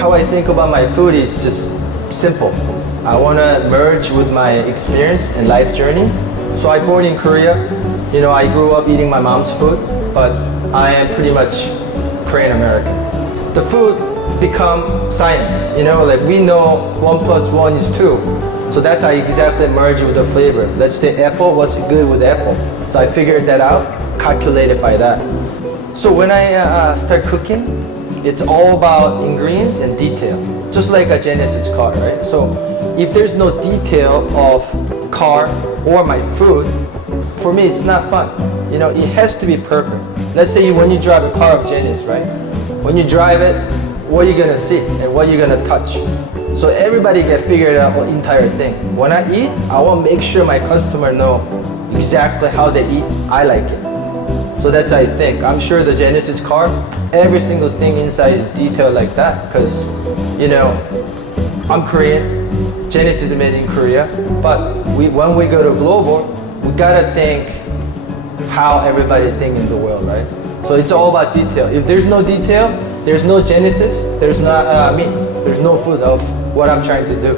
how I think about my food is just simple. I want to merge with my experience and life journey. So I born in Korea. You know, I grew up eating my mom's food, but I am pretty much Korean American. The food become science. You know, like we know 1 + 1 is 2. So that's how I exactly merge with the flavor. Let's say apple, what's good with apple? So I figured that out, calculated by that. So when I start cooking, it's all about ingredients and detail, just like a Genesis car, right? So if there's no detail of car or my food, for me it's not fun. You know, it has to be perfect. Let's say when you drive a car of Genesis, right? When you drive it, what are you gonna see and what are you gonna touch? So everybody can figure out the entire thing. When I eat, I want to make sure my customer know exactly how they eat. I like it. So that's how I think. I'm sure the Genesis car, every single thing inside is detailed like that because, you know, I'm Korean, Genesis is made in Korea, but when we go to global, we gotta think how everybody think in the world, right? So it's all about detail. If there's no detail, there's no Genesis, there's no food of what I'm trying to do.